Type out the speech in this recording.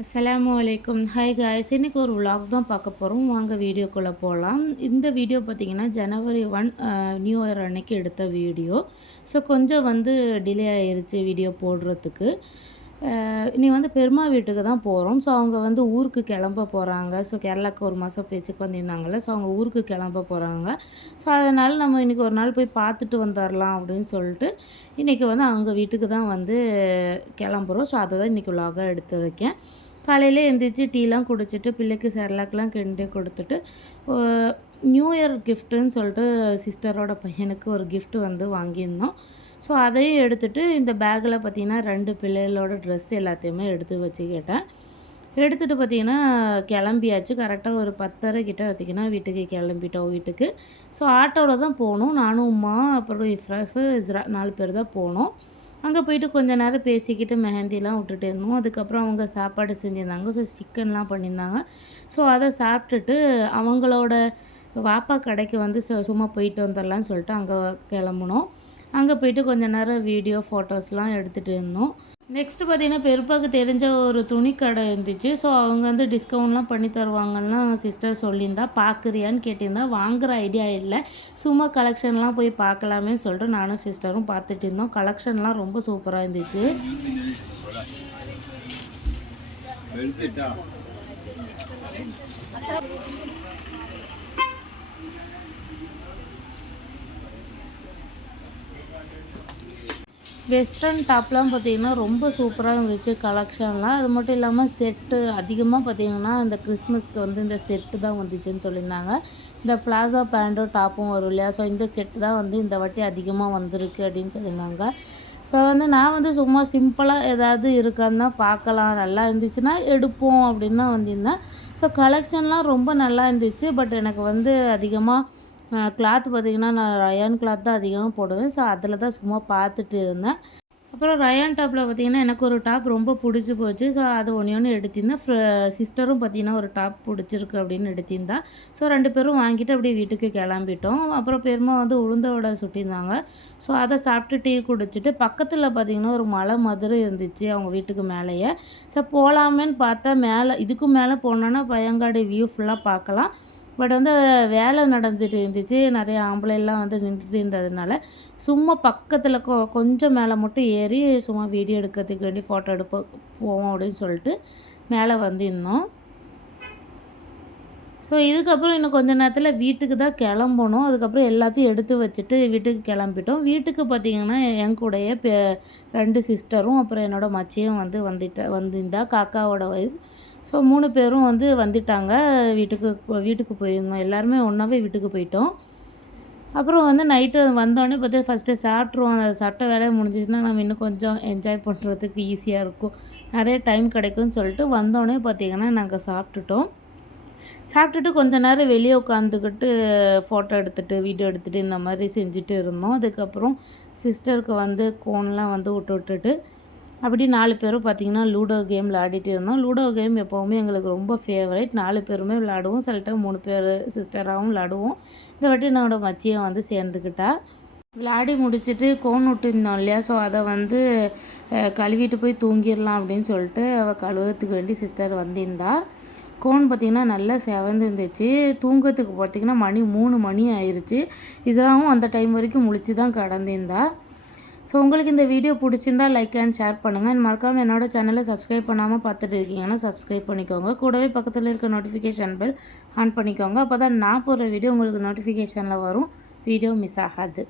அஸ்ஸலாமு அலைக்கும். Hi guys, இன்றைக்கி ஒரு vlog தான் பார்க்க போகிறோம். வாங்க வீடியோக்குள்ளே போகலாம். இந்த வீடியோ பார்த்திங்கன்னா ஜனவரி 1 நியூ இயர் அன்னைக்கு எடுத்த வீடியோ. ஸோ கொஞ்சம் டிலே ஆயிருச்சு வீடியோ போடுறதுக்கு. இனி பெருமா வீட்டுக்கு தான் போகிறோம். ஸோ அவங்க ஊருக்கு கிளம்ப போகிறாங்க. ஸோ கேரளாவுக்கு ஒரு மாதம் பேச்சுக்கு வந்திருந்தாங்கள்ல, ஸோ அவங்க ஊருக்கு கிளம்ப போகிறாங்க. ஸோ அதனால் நம்ம இன்றைக்கி ஒரு நாள் போய் பார்த்துட்டு வந்துடலாம் அப்படின்னு சொல்லிட்டு இன்றைக்கி அவங்க வீட்டுக்கு தான் கிளம்புறோம். ஸோ அதை தான் இன்றைக்கி vlog-ஆ எடுத்துருக்கேன். காலையில் எழுந்திரிச்சு டீலாம் குடிச்சிட்டு பிள்ளைக்கு செர்லாக்லாம் கிண்டி கொடுத்துட்டு நியூ இயர் கிஃப்ட்டுன்னு சொல்லிட்டு சிஸ்டரோட பையனுக்கு ஒரு கிஃப்ட் வாங்கியிருந்தோம். ஸோ அதையும் எடுத்துகிட்டு இந்த பேக்கில் பார்த்திங்கன்னா 2 பிள்ளைகளோட ட்ரெஸ் எல்லாத்தையுமே எடுத்து வச்சுக்கிட்டேன். எடுத்துகிட்டு பார்த்திங்கன்னா கிளம்பியாச்சு. கரெக்டாக ஒரு 10:30 கிட்ட பார்த்திங்கன்னா வீட்டுக்கு கிளம்பிட்டோம் வீட்டுக்கு. ஸோ ஆட்டோவில் தான் போனோம். நானும் உமா அப்புறம் இஃப்ராஸு இஸ்ரா 4 பேர் தான் போனோம். அங்கே போயிட்டு கொஞ்ச நேரம் பேசிக்கிட்டு மெஹந்திலாம் விட்டுட்டு இருந்தோம். அதுக்கப்புறம் அவங்க சாப்பாடு செஞ்சுருந்தாங்க. ஸோ சிக்கன்லாம் பண்ணியிருந்தாங்க. ஸோ அதை சாப்பிட்டுட்டு அவங்களோட வாப்பா கடைக்கு சும்மா போயிட்டு வந்துடலான்னு சொல்லிட்டு அங்கே கிளம்புனோம். அங்கே போயிட்டு கொஞ்ச நேரம் வீடியோ ஃபோட்டோஸ்லாம் எடுத்துகிட்டு இருந்தோம். நெக்ஸ்ட்டு பார்த்திங்கன்னா பெருப்பாவுக்கு தெரிஞ்ச ஒரு துணி கடை இருந்துச்சு. ஸோ அவங்க டிஸ்கவுண்ட்லாம் பண்ணி தருவாங்கலாம் சிஸ்டர் சொல்லியிருந்தா. பார்க்குறியான்னு கேட்டிருந்தா. வாங்குகிற ஐடியா இல்லை, சும்மா கலெக்ஷன்லாம் போய் பார்க்கலாமே சொல்லிட்டு நானும் சிஸ்டரும் பார்த்துட்டு இருந்தோம். கலெக்ஷன்லாம் ரொம்ப சூப்பராக இருந்துச்சு. வெஸ்டர்ன் டாப்லாம் பார்த்திங்கன்னா ரொம்ப சூப்பராக இருந்துச்சு கலெக்ஷன்லாம். அது மட்டும் இல்லாமல் செட்டு அதிகமாக பார்த்திங்கன்னா இந்த கிறிஸ்மஸ்க்கு இந்த செட்டு தான் வந்துச்சுன்னு சொல்லியிருந்தாங்க. இந்த பிளாசா பேண்ட்டும் டாப்பும் வரும் இல்லையா, ஸோ இந்த செட்டு தான் இந்த வாட்டி அதிகமாக வந்திருக்கு அப்படின்னு சொல்லியிருந்தாங்க. ஸோ நான் சும்மா சிம்பிளாக ஏதாவது இருக்கான்னு தான் பார்க்கலாம், நல்லா இருந்துச்சுன்னா எடுப்போம் அப்படின்னு தான் வந்திருந்தேன். ஸோ கலெக்ஷன்லாம் ரொம்ப நல்லா இருந்துச்சு. பட் எனக்கு அதிகமாக கிளாத் பார்த்திங்கன்னா நான் ரயான் கிளாத் தான் அதிகமாக போடுவேன். ஸோ அதில் தான் சும்மா பார்த்துட்டு இருந்தேன். அப்புறம் ரயான் டாப்பில் பார்த்திங்கன்னா எனக்கு ஒரு டாப் ரொம்ப பிடிச்சி போச்சு. ஸோ அது ஒன்று எடுத்திருந்தேன். சிஸ்டரும் பார்த்திங்கன்னா ஒரு டாப் பிடிச்சிருக்கு அப்படின்னு எடுத்திருந்தா. ஸோ 2 பேரும் வாங்கிட்டு அப்படியே வீட்டுக்கு கிளம்பிட்டோம். அப்புறம் பெருமா உளுந்த வடை சுட்டியிருந்தாங்க. ஸோ அதை சாப்பிட்டு டீ குடிச்சிட்டு பக்கத்தில் பார்த்திங்கன்னா ஒரு மலை மாதிரி இருந்துச்சு அவங்க வீட்டுக்கு மேலேயே. ஸோ போகலாமேன்னு பார்த்தா இதுக்கும் மேலே போனோன்னா பையங்காடு வியூ ஃபுல்லாக பார்க்கலாம். பட் வேலை நடந்துட்டு இருந்துச்சு. நிறைய ஆம்பளைலாம் நின்றுட்டு இருந்ததுனால சும்மா பக்கத்தில் கொஞ்சம் மேலே மட்டும் ஏறி சும்மா வீடியோ எடுக்கிறதுக்கு வேண்டி ஃபோட்டோ போவோம் அப்படின்னு சொல்லிட்டு மேலே வந்திருந்தோம். ஸோ இதுக்கப்புறம் இன்னும் கொஞ்ச நேரத்தில் வீட்டுக்கு தான் கிளம்பணும். அதுக்கப்புறம் எல்லாத்தையும் எடுத்து வச்சுட்டு வீட்டுக்கு கிளம்பிட்டோம். வீட்டுக்கு பார்த்திங்கன்னா என் கூடயே 2 சிஸ்டரும் அப்புறம் என்னோடய மச்சியும் வந்திருந்தா காக்காவோட ஒய்ஃப். ஸோ 3 பேரும் வந்துட்டாங்க. வீட்டுக்கு போயிருந்தோம். எல்லாருமே ஒன்றாவே வீட்டுக்கு போயிட்டோம். அப்புறம் நைட்டு வந்தோடனே பார்த்து ஃபஸ்ட்டு சாப்பிட்ருவோம். அதை சாப்பிட்ட வேலையை முடிஞ்சிச்சுன்னா நம்ம இன்னும் கொஞ்சம் என்ஜாய் பண்ணுறதுக்கு ஈஸியாக இருக்கும், நிறைய டைம் கிடைக்கும்னு சொல்லிட்டு வந்தோடனே பார்த்திங்கன்னா நாங்கள் சாப்பிட்டுட்டு கொஞ்ச நேரம் வெளியே உட்காந்துக்கிட்டு ஃபோட்டோ எடுத்துகிட்டு வீடியோ எடுத்துகிட்டு இந்த மாதிரி செஞ்சுட்டு இருந்தோம். அதுக்கப்புறம் சிஸ்டருக்கு கோன்லாம் விட்டுட்டு அப்படி 4 பேரும் பார்த்திங்கன்னா லூடோ கேம் விளையாடிட்டு இருந்தோம். லூடோ கேம் எப்போவுமே எங்களுக்கு ரொம்ப ஃபேவரைட். 4 பேருமே விளையாடுவோம். சில டைம் 3 பேர் சிஸ்டராகவும் விளையாடுவோம். இந்த வாட்டி என்னோடய மச்சியை சேர்ந்துக்கிட்டா. விளையாடி முடிச்சுட்டு கோன் விட்டுருந்தோம் இல்லையா, ஸோ அதை கழுவிட்டு போய் தூங்கிடலாம் அப்படின்னு சொல்லிட்டு அவள் கழுவுறதுக்கு வேண்டி சிஸ்டர் வந்திருந்தா. கோன் பார்த்திங்கன்னா நல்லா செவந்து இருந்துச்சு. தூங்கத்துக்கு பார்த்திங்கன்னா 3 மணி ஆயிடுச்சு. இதெல்லாம் அந்த டைம் வரைக்கும் முழிச்சு தான் கடந்திருந்தா. ஸோ உங்களுக்கு இந்த வீடியோ பிடிச்சிருந்தா லைக் அண்ட் ஷேர் பண்ணுங்கள். மறக்காமல் என்னோடய சேனலை சப்ஸ்கிரைப் பண்ணாமல் பார்த்துட்டு இருக்கீங்கன்னா சப்ஸ்கிரைப் பண்ணிக்கோங்க. கூடவே பக்கத்தில் இருக்க நோட்டிஃபிகேஷன் பெல் ஆன் பண்ணிக்கோங்க. அப்போ தான் நான் போடுற வீடியோ உங்களுக்கு நோட்டிஃபிகேஷனில் வரும், வீடியோ மிஸ் ஆகாது.